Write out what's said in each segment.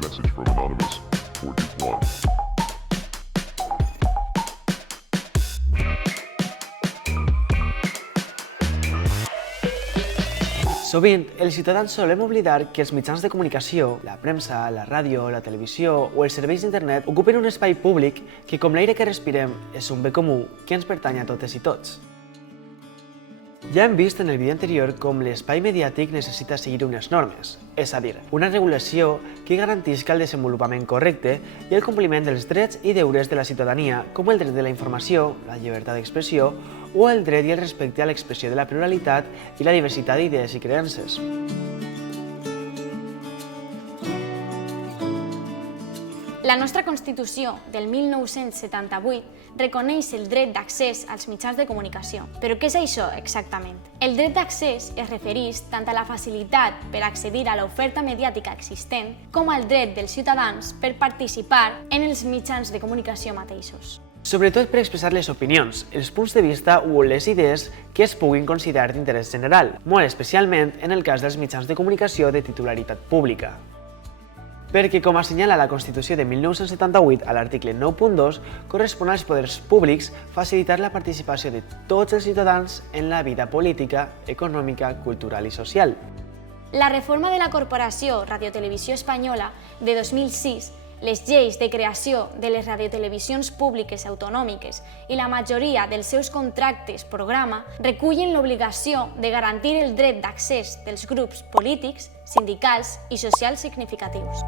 message from Anonymous 41. Sovint, els ciutadans solem oblidar que els mitjans de comunicació, la premsa, la ràdio, la televisió o els serveis d'internet ocupen un espai públic que, com l'aire que respirem, és un bé comú que ens pertany a totes i tots. Ja hem vist en el vídeo anterior com l'espai mediàtic necessita seguir unes normes, és a dir, una regulació que garantisca el desenvolupament correcte i el compliment dels drets i deures de la ciutadania, com el dret de la informació, la llibertat d'expressió o el dret i el respecte a l'expressió de la pluralitat i la diversitat d'idees i creences. La nostra Constitució del 1978 reconeix el dret d'accés als mitjans de comunicació. Però què és això exactament? El dret d'accés es refereix tant a la facilitat per accedir a l'oferta mediàtica existent com al dret dels ciutadans per participar en els mitjans de comunicació mateixos. Sobretot per expressar les opinions, els punts de vista o les idees que es puguin considerar d'interès general, molt especialment en el cas dels mitjans de comunicació de titularitat pública. Perquè, com assenyala la Constitució de 1978 a l'article 9.2, correspon als poders públics facilitar la participació de tots els ciutadans en la vida política, econòmica, cultural i social. La reforma de la Corporació Radiotelevisió Espanyola de 2006, les lleis de creació de les radiotelevisions públiques autonòmiques i la majoria dels seus contractes programa recullen l'obligació de garantir el dret d'accés dels grups polítics, sindicals i socials significatius.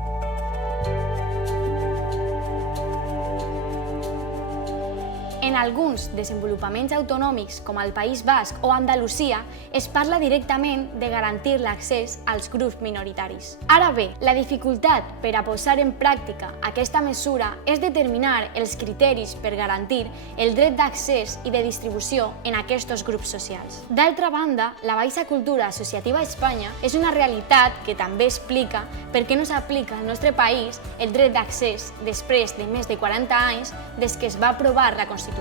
En alguns desenvolupaments autonòmics, com el País Basc o Andalusia, es parla directament de garantir l'accés als grups minoritaris. Ara bé, la dificultat per a posar en pràctica aquesta mesura és determinar els criteris per garantir el dret d'accés i de distribució en aquests grups socials. D'altra banda, la baixa cultura associativa a Espanya és una realitat que també explica per què no s'aplica al nostre país el dret d'accés després de més de 40 anys des que es va aprovar la Constitució.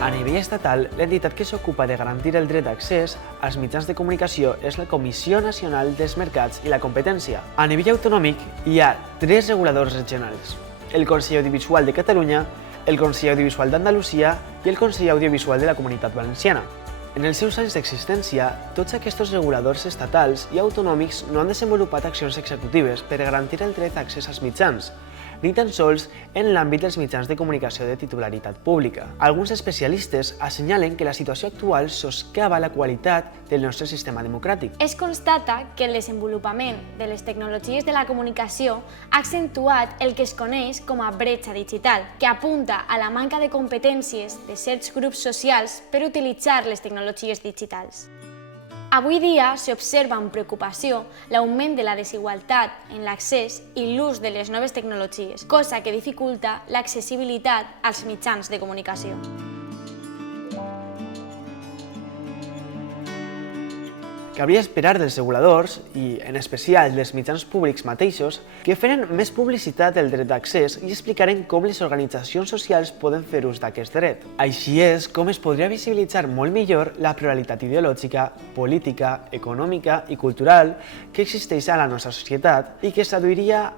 A nivell estatal, l'entitat que s'ocupa de garantir el dret d'accés als mitjans de comunicació és la Comissió Nacional dels Mercats i la Competència. A nivell autonòmic, hi ha 3 reguladors regionals: el Consell Audiovisual de Catalunya, el Consell Audiovisual d'Andalusia i el Consell Audiovisual de la Comunitat Valenciana. En els seus anys d'existència, tots aquests reguladors estatals i autonòmics no han desenvolupat accions executives per garantir el dret d'accés als mitjans, ni tan sols en l'àmbit dels mitjans de comunicació de titularitat pública. Alguns especialistes assenyalen que la situació actual soscava la qualitat del nostre sistema democràtic. Es constata que el desenvolupament de les tecnologies de la comunicació ha accentuat el que es coneix com a bretxa digital, que apunta a la manca de competències de certs grups socials per utilitzar les tecnologies digitals. Avui dia s'observa amb preocupació l'augment de la desigualtat en l'accés i l'ús de les noves tecnologies, cosa que dificulta l'accessibilitat als mitjans de comunicació. Cabria esperar dels reguladors, i en especial dels mitjans públics mateixos, que feren més publicitat del dret d'accés i explicaren com les organitzacions socials poden fer ús d'aquest dret. Així és com es podria visibilitzar molt millor la pluralitat ideològica, política, econòmica i cultural que existeix a la nostra societat i que s'aduiria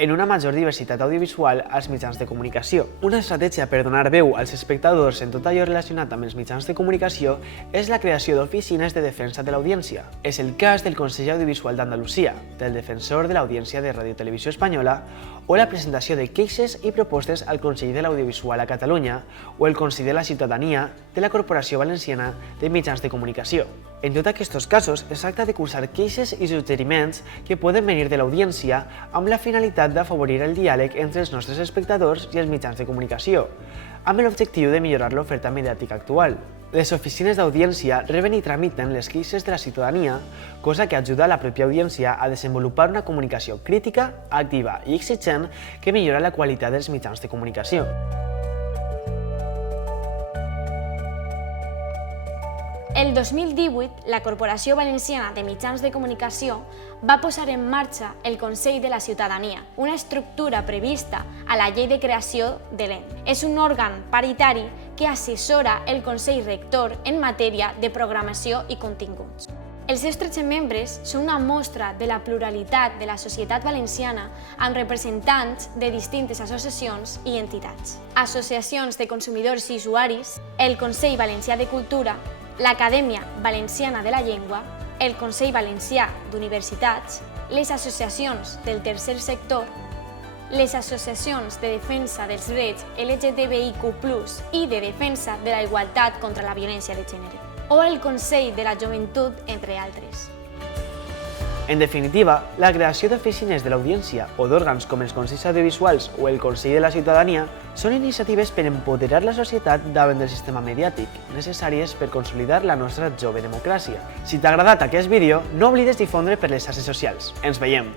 en una major diversitat audiovisual als mitjans de comunicació. Una estratègia per donar veu als espectadors en tot allò relacionat amb els mitjans de comunicació és la creació d'oficines de defensa de l'audiència. És el cas del Consell Audiovisual d'Andalusia, del Defensor de l'Audiència de Radiotelevisió Espanyola o la presentació de queixes i propostes al Consell de l'Audiovisual a Catalunya o el Consell de la Ciutadania de la Corporació Valenciana de Mitjans de Comunicació. En tots aquests casos, es tracta de cursar queixes i suggeriments que poden venir de l'audiència amb la finalitat d'afavorir el diàleg entre els nostres espectadors i els mitjans de comunicació, amb l'objectiu de millorar l'oferta mediàtica actual. Les oficines d'audiència reben i tramiten les queixes de la ciutadania, cosa que ajuda a la pròpia audiència a desenvolupar una comunicació crítica, activa i exigent que millora la qualitat dels mitjans de comunicació. El 2018, la Corporació Valenciana de Mitjans de Comunicació va posar en marxa el Consell de la Ciutadania, una estructura prevista a la Llei de Creació de l'ENC. És un òrgan paritari que assessora el Consell Rector en matèria de programació i continguts. Els seus 13 membres són una mostra de la pluralitat de la societat valenciana amb representants de distintes associacions i entitats. Associacions de consumidors i usuaris, el Consell Valencià de Cultura, l'Acadèmia Valenciana de la Llengua, el Consell Valencià d'Universitats, les associacions del tercer sector, les associacions de defensa dels drets LGTBIQ+, i de defensa de la igualtat contra la violència de gènere, o el Consell de la Joventut, entre altres. En definitiva, la creació d'oficines de l'audiència o d'òrgans com els Consells Audiovisuals o el Consell de la Ciutadania són iniciatives per empoderar la societat davant del sistema mediàtic, necessàries per consolidar la nostra jove democràcia. Si t'ha agradat aquest vídeo, no oblides difondre per les xarxes socials. Ens veiem!